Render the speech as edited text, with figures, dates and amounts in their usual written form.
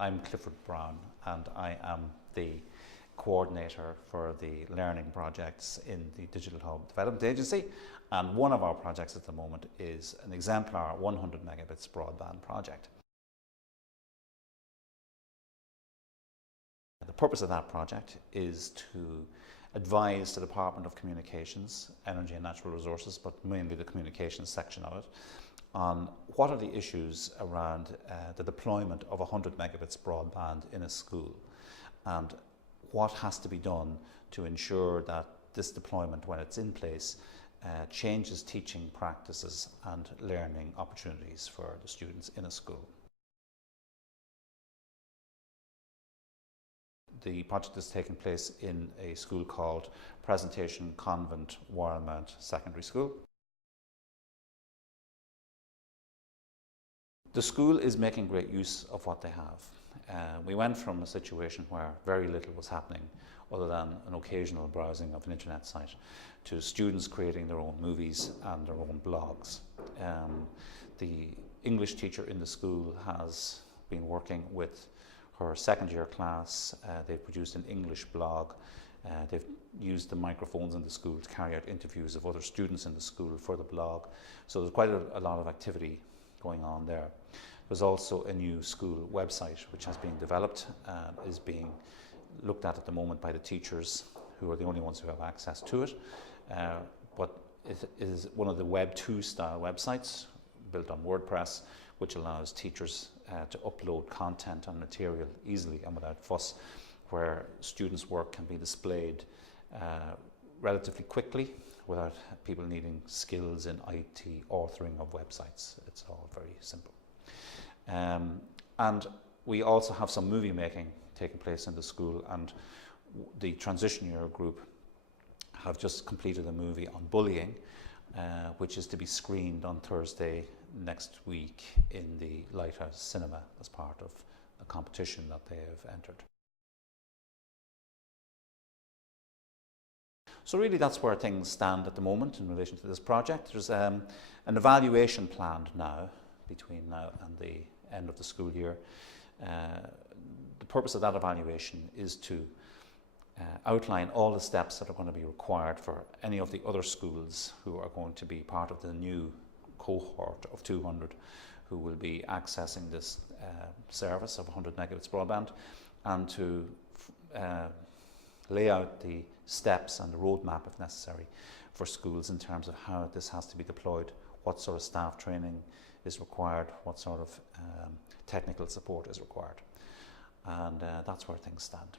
I'm Clifford Brown and I am the coordinator for the learning projects in the Digital Hub Development Agency, and one of our projects at the moment is an exemplar 100 megabits broadband project. The purpose of that project is to advise the Department of Communications, Energy and Natural Resources, but mainly the communications section of it, on what are the issues around the deployment of 100 megabits broadband in a school, and what has to be done to ensure that this deployment, when it's in place, changes teaching practices and learning opportunities for the students in a school. The project is taking place in a school called Presentation Convent Warrenmount Secondary School. The school is making great use of what they have. We went from a situation where very little was happening other than an occasional browsing of an internet site to students creating their own movies and their own blogs. The English teacher in the school has been working with her second year class. They've produced an English blog. They've used the microphones in the school to carry out interviews of other students in the school for the blog. So there's quite a lot of activity going on there. There's also a new school website which has been developed and is being looked at the moment by the teachers, who are the only ones who have access to it. But it is one of the Web 2 style websites built on WordPress, which allows teachers to upload content and material easily and without fuss, where students' work can be displayed relatively quickly without people needing skills in IT authoring of websites. It's all very simple. And we also have some movie making taking place in the school, and the transition year group have just completed a movie on bullying, which is to be screened on Thursday next week in the Lighthouse Cinema as part of a competition that they have entered. So really that's where things stand at the moment in relation to this project. There's an evaluation planned now, between now and the end of the school year. The purpose of that evaluation is to outline all the steps that are going to be required for any of the other schools who are going to be part of the new cohort of 200 who will be accessing this service of 100 megabits broadband, and to lay out the steps and the roadmap, if necessary, for schools in terms of how this has to be deployed, what sort of staff training is required, what sort of technical support is required. And that's where things stand.